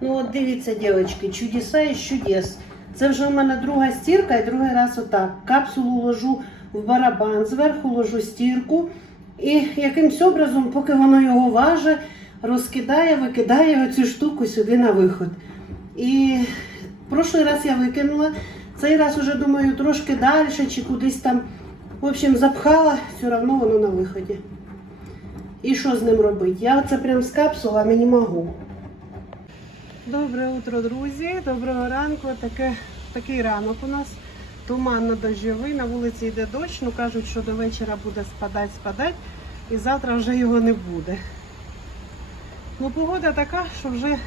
Ну от дивіться, дівчатки, чудеса із чудес. Це вже в мене друга стірка і другий раз отак. Капсулу ложу в барабан, зверху ложу стірку. І якимсь образом, поки воно його важить, розкидає, викидає оцю штуку сюди на виход. І прошлий раз я викинула, цей раз уже думаю трошки далі чи кудись там. В общем, запхала, все одно воно на виході. І що з ним робити? Я оце прям з капсулами не можу. Добре утро, друзі. Доброго ранку. Таке, такий ранок у нас. Туманно дощовий, на вулиці йде дощ, ну кажуть, що до вечора буде спадати, спадати, і завтра вже його не буде. Ну, погода така, що вже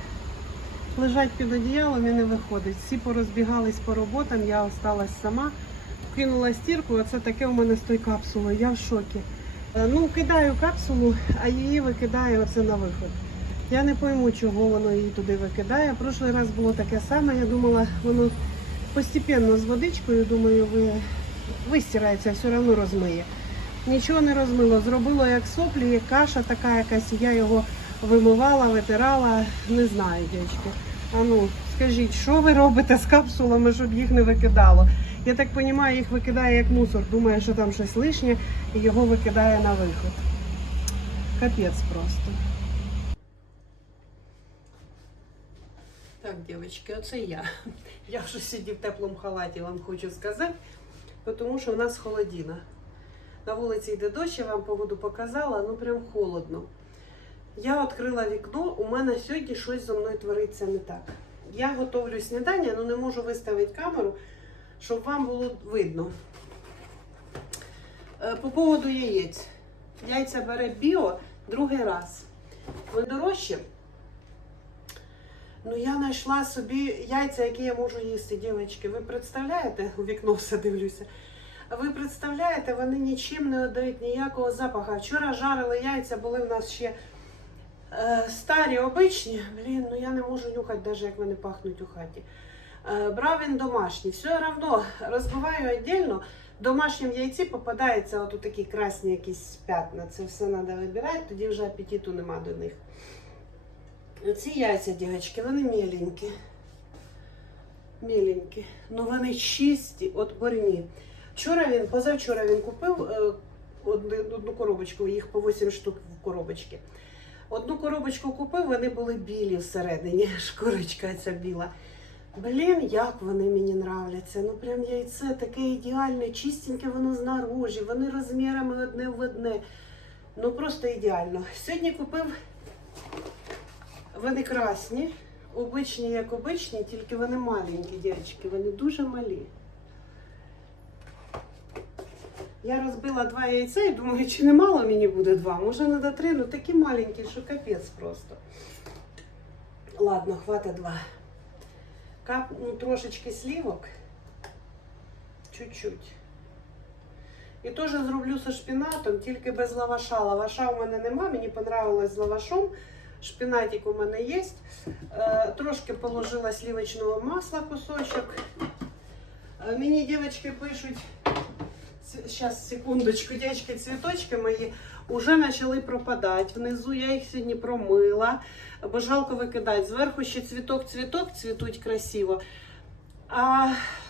лежать під одіялом і не виходить. Всі порозбігались по роботам, я осталась сама. Кинула стірку, оце таке у мене з тою капсулою. Я в шокі. Е, Ну, кидаю капсулу, а її викидаю оце на виход. Я не пойму, чого воно її туди викидає. Прошлий раз було таке саме. Я думала, воно постепенно з водичкою, думаю, ви вистирається, все одно розмиє. Нічого не розмило. Зробило як соплі, як каша така якась. Я його вимивала, витирала. Не знаю, дівчатки. А ну, скажіть, що ви робите з капсулами, щоб їх не викидало? Я так розумію, їх викидає як мусор. Думає, що там щось лишнє, і його викидає на виход. Капець просто. Дівчатки, оце я. Я вже сидів в теплому халаті, вам хочу сказати, тому що у нас холодіна. На вулиці йде дощ, я вам погоду показала, ну прям холодно. Я відкрила вікно, у мене сьогодні щось зі мною твориться не так. Я готовлю снідання, але не можу виставити камеру, щоб вам було видно. Е, По поводу яєць. Яйця бере біо другий раз. Вони дорожчі. Ну, я знайшла собі яйця, які я можу їсти, дівчатки. Ви представляєте? У вікно все дивлюся. Ви представляєте, вони нічим не дають ніякого запаху. Вчора жарили яйця, були в нас ще е, старі, обичні. Блін, ну я не можу нюхати, навіть як вони пахнуть у хаті. Е, брав він домашній. Все одно розбиваю віддільно. В домашньому яйці попадається от такі красні якісь п'ятна. Це все треба вибирати, тоді вже апетиту нема до них. Ці яйця, дівчатки, вони міленькі. Міленькі. Ну вони чисті, от борні. Вчора він, позавчора він купив е, одну, коробочку, їх по 8 штук в коробочці. Одну коробочку купив, вони були білі всередині, шкурочка ця біла. Блін, як вони мені нравляться. Ну прям яйце таке ідеальне, чистеньке воно знаружі, вони розмірами одне в одне. Ну просто ідеально. Сьогодні купив вони красні, обичні, як обичні, тільки вони маленькі, дівчатки, вони дуже малі. Я розбила два яйця і думаю, чи не мало мені буде два. Може треба три, ну такі маленькі, що капець просто. Ладно, хватить два. Кап, ну, трошечки слівок. Чуть-чуть. І теж зроблю зі шпінатом, тільки без лаваша. Лаваша у мене нема, мені понравилось з лавашом. Шпінатик у мене є. Е, трошки положила сливочного масла кусочок. Е, мені дівчатки пишуть, зараз секундочку, дівчатки, цвіточки мої вже почали пропадати. Внизу я їх сьогодні промила, бо жалко викидати. Зверху ще цвіток-цвіток цвітуть красиво. А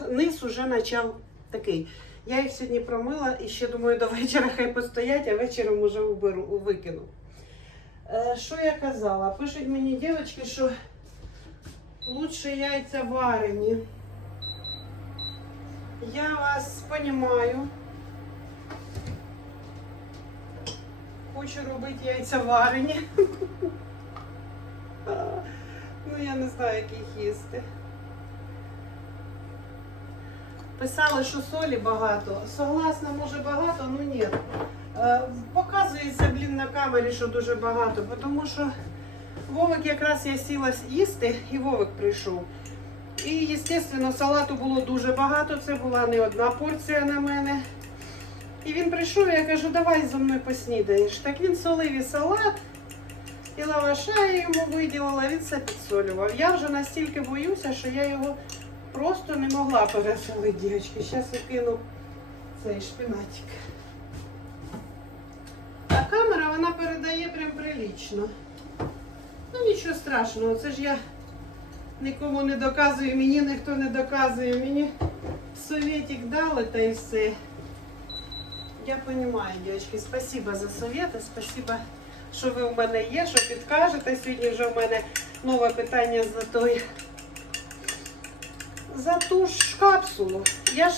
низ уже почав такий. Я їх сьогодні промила і ще думаю, до вечора хай постоять, а вечором уже уберу, викину. Е, Що я казала? Пишуть мені дівчатки, що лучше яйця варені. Я вас розумію. Хочу робити яйця варені. Ну, я не знаю, як їх їсти. Писали, що солі багато. Согласна, може багато, ну ні. Е, Показується, блін, на камері, що дуже багато, тому що Вовик якраз я сіла їсти, і Вовик прийшов. І, звісно, салату було дуже багато, це була не одна порція на мене. І він прийшов, і я кажу, давай зі мною поснідаєш. Так він солив і салат, і лаваша я йому виділила, він все підсолював. Я вже настільки боюся, що я його просто не могла пересолити, дівчатки. Зараз викину цей шпинатик. Камера вона передає прям прилічно. Ну нічого страшного, це ж я Нікому не доказую, мені ніхто не доказує. Мені советик дали та і все. Я понимаю, девочки, спасибо за совети, спасибо, що ви у мене є, що підкажете. Сьогодні вже у мене нове питання за той за ту ж капсулу. Я ж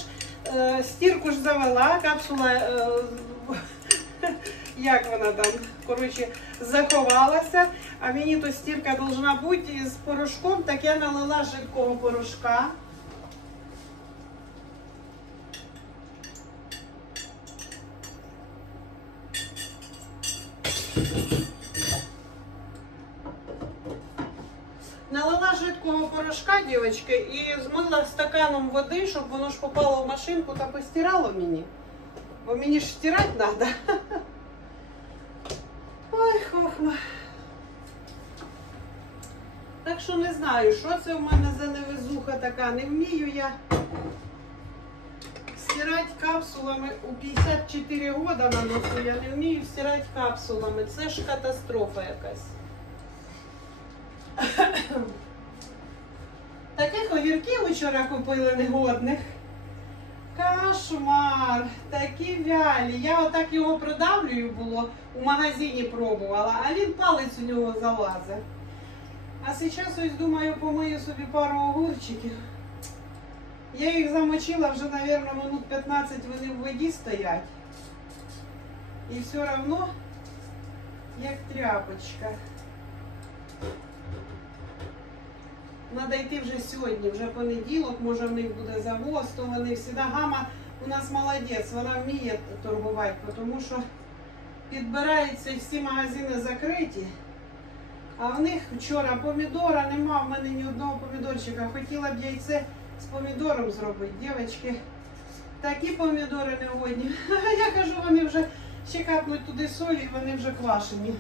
е, стірку ж завела, капсула, е, як вона там, коротше, заховалася, а мені то стірка должна бути з порошком, так я налила жидкого порошка. Налила жидкого порошка, дівчатки, і змила стаканом води, щоб воно ж попало в машинку та постирало мені. Бо мені ж стирати треба. Ой, хохма. Так що не знаю, що це в мене за невезуха така. Не вмію я стирати капсулами у 54 года на носу. Я не вмію стирати капсулами. Це ж катастрофа якась. Таких огірків вчора купили негодних. Кошмар, такі вялі. Я отак його продавлюю було, у магазині пробувала, а він палець у нього залазить. А зараз ось думаю, помию собі пару огурчиків. Я їх замочила вже, мабуть, минут 15 вони в воді стоять. І все одно, як тряпочка. Надо йти вже сьогодні, вже понеділок, може в них буде завоз, то вони всіда гама у нас молодець, вона вміє торгувати, тому що підбираються всі магазини закриті. А в них вчора помідора нема, в мене ні одного помідорчика. Хотіла б яйце з помідором зробити. Дівчатки, такі помідори не годні. Я кажу, вони вже ще капнуть туди солі, вони вже квашені.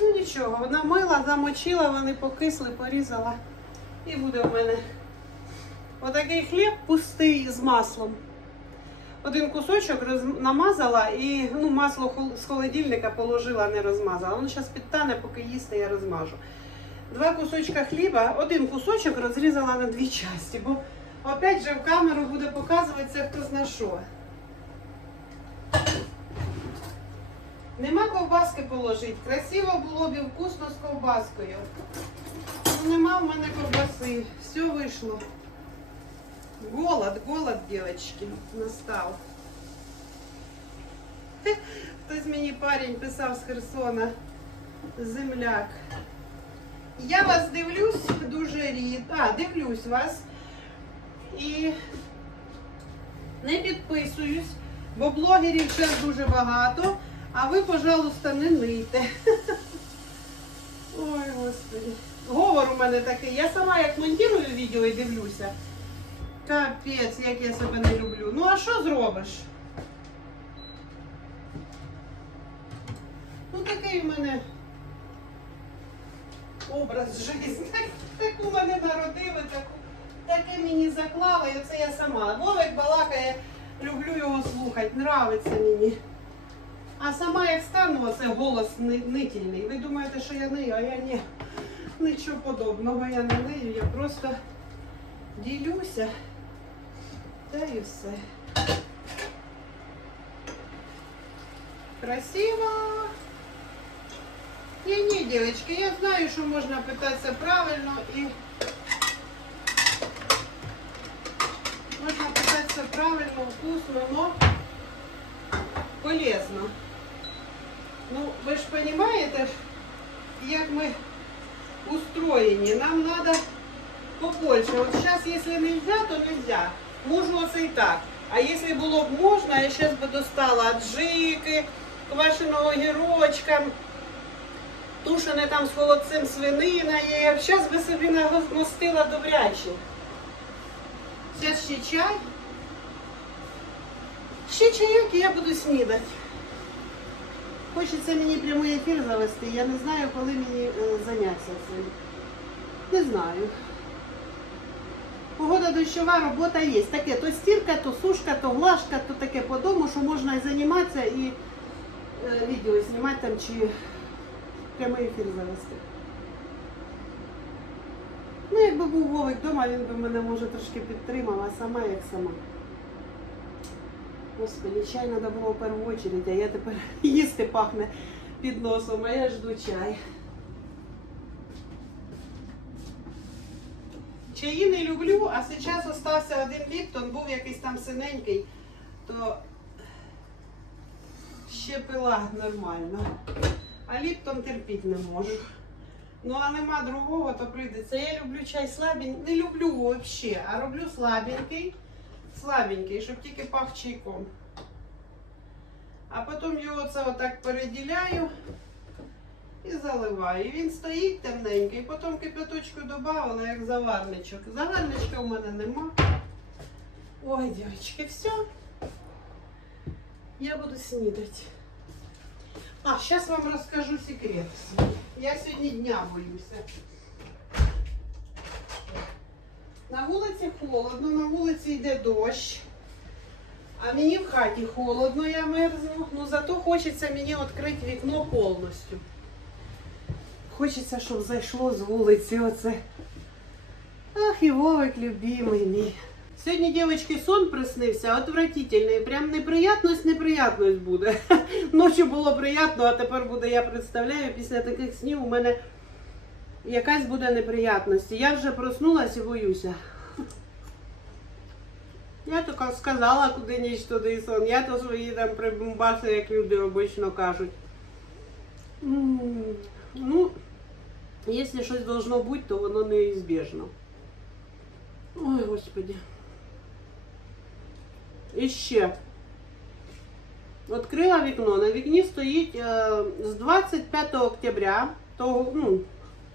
Ну нічого, вона мила, замочила, вони покисли, порізала. І буде в мене отакий хліб пустий з маслом. Один кусочок роз... намазала і ну, масло хол- з холодильника положила, не розмазала. Воно зараз підтане, поки їсти, я розмажу. Два кусочка хліба, один кусочок розрізала на дві часті, бо опять же в камеру буде показуватися хто зна що. Нема ковбаски положити. Красиво було б і вкусно з ковбаскою. Ну нема в мене ковбаси. Все вийшло. Голод, голод, девочки, настав. Хтось мені парень писав з Херсона. Земляк. Я вас дивлюсь дуже рід. А, дивлюсь вас. І не підписуюсь, бо блогерів зараз дуже багато. А ви, пожалуйста, не ните. Ой, господи. Говор у мене такий. Я сама як монтую відео і дивлюся. Капець, як я себе не люблю. Ну а що зробиш? Ну такий у мене образ життя. Так, таку мене народили, таке мені заклали, і оце я сама. Вовик балакає, люблю його слухати, нравиться мені. А сама як стану, оце голос ни- нительний. Ви думаєте, що я нию, а я ні. Нічого подобного я не нию, я просто ділюся. Та і все. Красиво. Ні, ні, дівчатки, я знаю, що можна питатися правильно і можна питатися правильно, вкусно, но полезно. Ну, ви ж розумієте, як ми устроєні. Нам треба побольше. От зараз, якщо не можна, то не можна. Можу оце і так. А якщо було б можна, я зараз би достала аджики, квашеного огірочка, тушене там з холодцем свинина є. Зараз би собі намостила добряче. Зараз ще чай. Ще чайок і я буду снідати. Хочеться мені прямий ефір завести. Я не знаю, коли мені е, зайнятися цим. Не знаю. Погода дощова, робота є. Таке, то стірка, то сушка, то глажка, то таке по дому, що можна і займатися і е, відео знімати там чи прямий ефір завести. Ну, якби був Вовик вдома, він би мене може трошки підтримав, а сама як сама. Господи, чай треба було в першу чергу, а я тепер їсти пахне під носом, а я жду чай. Чаї не люблю, а зараз остався один ліптон, був якийсь там синенький, то ще пила нормально. А ліптон терпіти не можу. Ну а нема другого, то прийдеться. Я люблю чай слабенький, не люблю взагалі, а роблю слабенький, слабенький, щоб тільки пах чайком. А потім його це отак переділяю і заливаю. Він стоїть темненький, потім кипяточку додавала, як заварничок. Заварничка в мене нема. Ой, дівчатки, все. Я буду снідати. А, зараз вам розкажу секрет. Я сьогодні дня боюся. На вулиці холодно, на вулиці йде дощ. А мені в хаті холодно, я мерзну. Ну зато хочеться мені відкрити вікно повністю. Хочеться, щоб зайшло з вулиці оце. Ах, і Вовик любимий мій. Сьогодні, дівчатки, сон приснився отвратительний. Прям неприятність, неприятність буде. Ночі було приємно, а тепер буде, я представляю, після таких снів у мене якась буде неприятність. Я вже проснулась і боюся. Я тільки сказала, куди ніч, туди сон. Я то свої там прибумбаси, як люди обично кажуть. Ну, якщо щось должно бути, то воно неізбіжно. Ой, господи. І ще. Відкрила вікно. На вікні стоїть е, з 25 октября того, ну,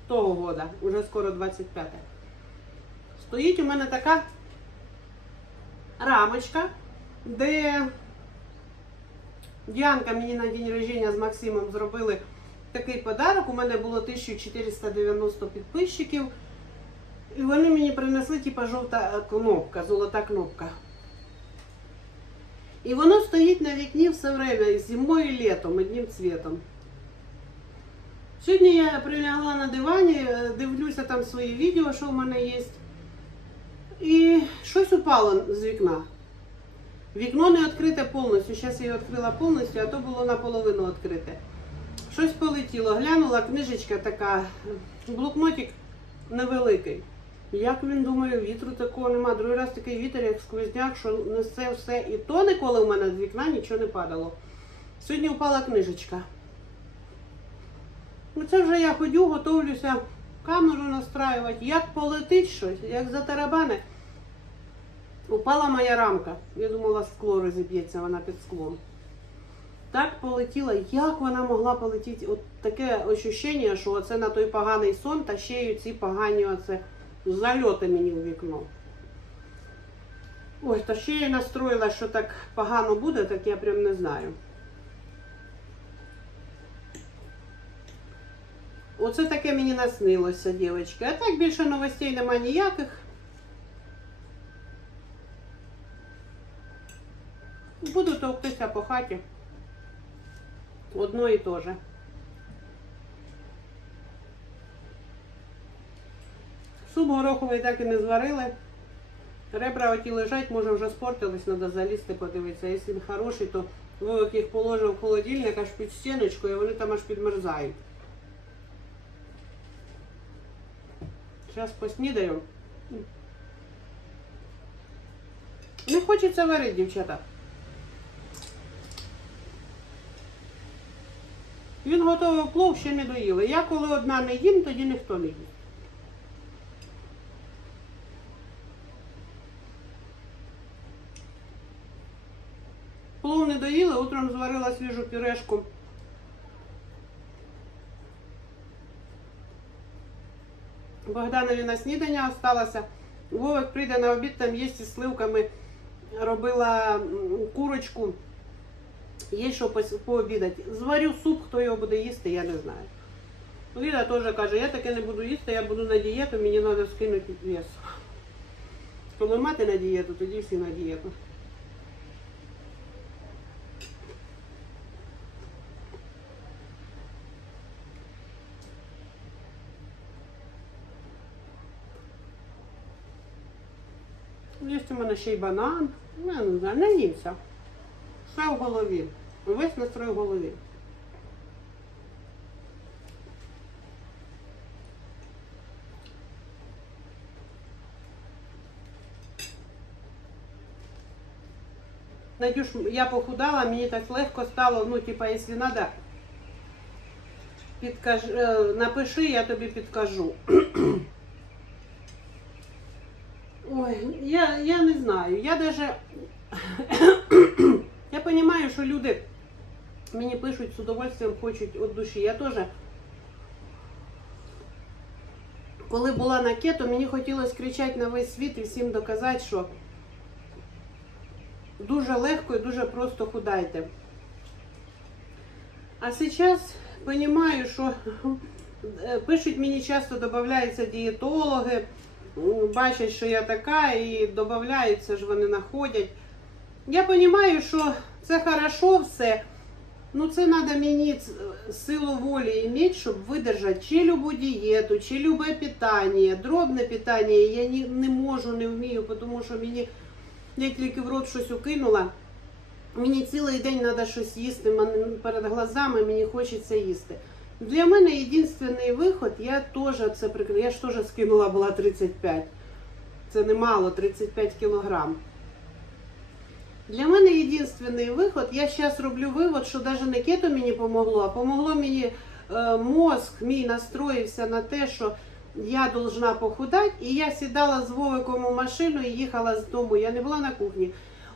того года, уже скоро 25. Стоїть у мене така рамочка, де Діанка мені на день рождения з Максимом зробили такий подарок. У мене було 1490 підписчиків. І вони мені принесли типа жовта кнопка, золота кнопка. І воно стоїть на вікні все время, зимою і літом, одним цветом. Сьогодні я прилягла на дивані, е, дивлюся там свої відео, що в мене є. І щось упало з вікна. Вікно не відкрите повністю. Зараз я його відкрила повністю, а то було наполовину відкрите. Щось полетіло. Глянула, книжечка така, блокнотик невеликий. Як він думає, вітру такого нема. Другий раз такий вітер, як сквозняк, що несе все. І то ніколи в мене з вікна нічого не падало. Сьогодні впала книжечка. Ну це вже я ходю, готовлюся камеру настраювати. Як полетить щось, як затарабане. Упала моя рамка. Я думала, скло розіб'ється, вона під склом. Так полетіла. Як вона могла полетіти? От таке ощущення, що це на той поганий сон та ще й ці погані оце зальоти мені в вікно. Ой, та ще я настроїла, що так погано буде, так я прям не знаю. Оце таке мені наснилося, дівчатки. А так більше новостей нема ніяких. Буду товктися по хаті. Одно і те же. Суп гороховий так і не зварили. Ребра оті лежать, може вже спортились, треба залізти, подивитися. Якщо він хороший, то Вовик їх положив в холодильник аж під стіночку і вони там аж підмерзають. Зараз поснідаю. Не хочеться варити, дівчата. Він готовий плов ще не доїли. Я коли одна не їм, тоді ніхто не їсть. Плов не доїли, утром зварила свіжу пюрешку. Богданові на снідання осталося. Вовик прийде на обід, там є зі сливками. Робила курочку. Є що пообідати. Зварю суп, хто його буде їсти, я не знаю. Ліда теж каже, я таке не буду їсти, я буду на дієту, мені треба скинути вес. Коли мати на дієту, тоді всі на дієту. У мене ще й банан. Ну, Я не не їмся. Все в голові. Весь настрой в голові. Надюш, я похудала, мені так легко стало, ну, типа, якщо треба, підкаж... е, напиши, я тобі підкажу. Ой, я, я не знаю. Я даже. я понимаю, що люди мені пишуть з удовольствием, хочуть від душі. Я теж. Коли була на кето, мені хотілося кричати на весь світ і всім доказати, що дуже легко і дуже просто худайте. А зараз розумію, що е, пишуть мені часто додаються дієтологи, бачать, що я така, і додаються ж вони знаходять. Я розумію, що це хорошо все. Ну, це треба мені силу волі мати, щоб видержати чи любу дієту, чи любе питання. Дробне питання я не, не можу, не вмію, тому що мені я тільки в рот щось укинула. Мені цілий день треба щось їсти, перед глазами мені хочеться їсти. Для мене єдиний виход, я теж це прикрила. Я ж теж скинула була 35. Це немало, 35 кілограм. Для мене єдиний виход, я зараз роблю вивод, що навіть не кето мені помогло, а помогло мені е, мозг, мій настроївся на те, що я должна похудати, і я сідала з Вовиком у машину і їхала з дому. Я не була на кухні.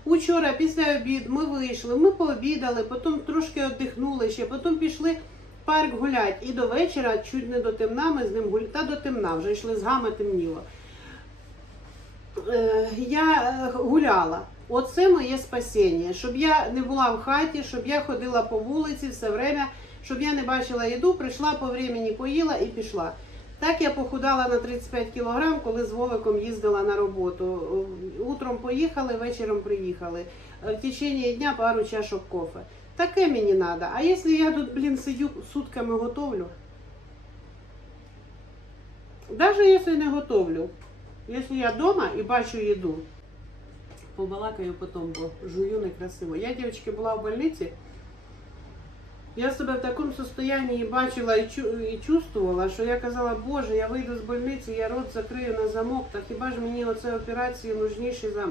Учора після обід ми вийшли, ми пообідали, потім трошки віддихнули ще, потім пішли парк гуляти. І до вечора, чуть не до темна, ми з ним гуляли, та до темна, вже йшли з гами, темніло. Е, я е, гуляла. Оце моє спасіння. Щоб я не була в хаті, щоб я ходила по вулиці все время, щоб я не бачила їду, прийшла по времени, поїла і пішла. Так я похудала на 35 кілограм, коли з Вовиком їздила на роботу. Утром поїхали, вечором приїхали. Е, В течение дня пару чашок кофе. Таке мені треба. А якщо я тут, блін, сидю сутками готовлю? Даже якщо не готовлю, якщо я вдома і бачу їду, побалакаю потім, бо жую некрасиво. Я, дівчатки, була в больниці. Я себе в такому состоянии бачила і, чу- і чувствувала, що я казала, Боже, я вийду з больниці, я рот закрию на замок, та хіба ж мені оце операції нужніші за.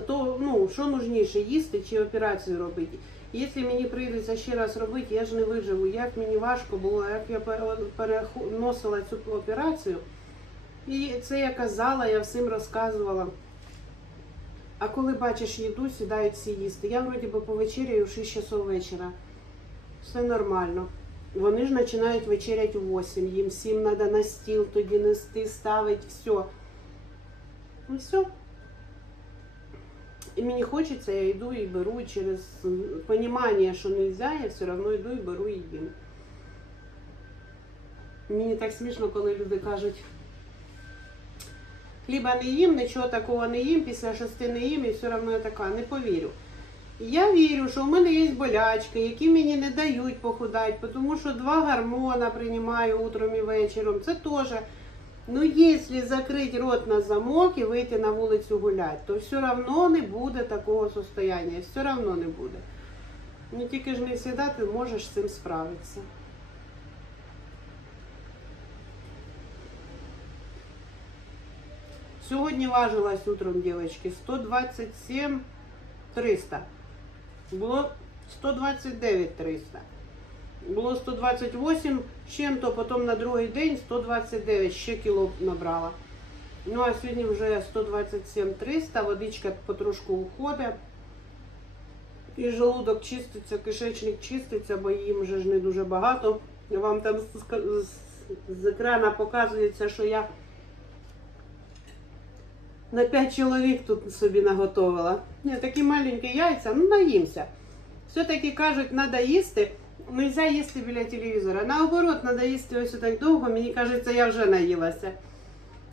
То, ну, що нужніше, їсти чи операцію робити? Якщо мені прийдеться ще раз робити, я ж не виживу. Як мені важко було, як я переносила цю операцію. І це я казала, я всім розказувала. А коли бачиш їду, сідають всі їсти. Я вроді би повечеряю в 6 часов вечора. Все нормально. Вони ж починають вечеряти в 8. Їм всім треба на стіл тоді нести, ставити, все. Ну все. І мені хочеться, я йду і беру через розуміння, що не можна, я все одно йду і беру і їм. Мені так смішно, коли люди кажуть, хліба не їм, нічого такого не їм, після шести не їм, і все одно я така, не повірю. Я вірю, що в мене є болячки, які мені не дають похудати, тому що два гормона приймаю утром і вечором. Це теж. Ну, якщо закрити рот на замок і вийти на вулицю гуляти, то все одно не буде такого состояння, все одно не буде. Ну тільки ж не завжди ти можеш з цим справитися. Сьогодні важилась утром, дівчатки, 127 300. Було 129 300. Було 128 з чим-то, потім на другий день 129, ще кіло набрала. Ну а сьогодні вже 127 300, водичка потрошку уходить. І желудок чиститься, кишечник чиститься, бо їм вже ж не дуже багато. Вам там з екрана показується, що я на 5 чоловік тут собі наготовила. Ні, такі маленькі яйця, ну наїмся. Все-таки кажуть, треба їсти. Нельзя їсти біля телевізора. Наоборот, треба їсти ось так довго. Мені кажеться, я вже наїлася.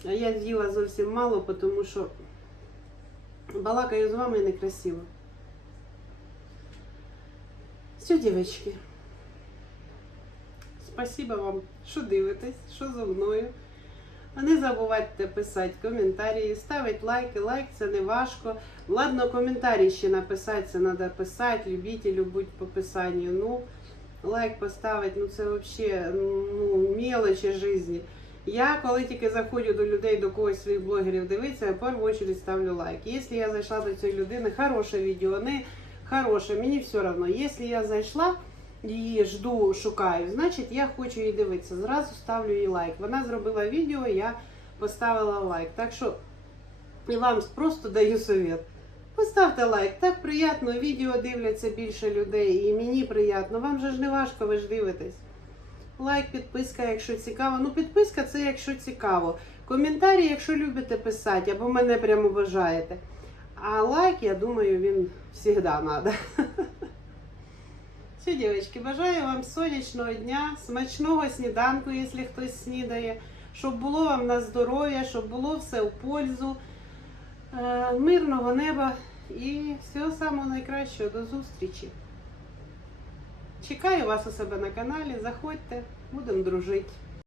А я з'їла зовсім мало, тому що балакаю з вами некрасиво. Все, дівчатки. Спасибо вам, що дивитесь, що зо мною. Не забувайте писати коментарі, ставити лайки. Лайк це не важко. Ладно, коментарі ще написати, це треба писати, любителю будь по писанню. Ну, лайк поставити, ну це взагалі ну, мелочі житті. Я коли тільки заходжу до людей, до когось своїх блогерів дивитися, я в першу чергу ставлю лайк. Якщо я зайшла до цієї людини, хороше відео, не хороше, мені все одно. Якщо я зайшла, її жду, шукаю, значить я хочу її дивитися. Зразу ставлю їй лайк. Вона зробила відео, я поставила лайк. Так що і вам просто даю совет. Поставте лайк, так приємно, відео дивляться більше людей, і мені приємно. Вам же ж не важко, ви ж дивитесь. Лайк, підписка, якщо цікаво. Ну, підписка це якщо цікаво. Коментарі, якщо любите писати, або мене прямо бажаєте. А лайк, я думаю, він завжди треба. Все, дівчатки, бажаю вам сонячного дня, смачного сніданку, якщо хтось снідає, щоб було вам на здоров'я, щоб було все в пользу, мирного неба і всього самого найкращого. До зустрічі. Чекаю вас у себе на каналі. Заходьте, будемо дружити.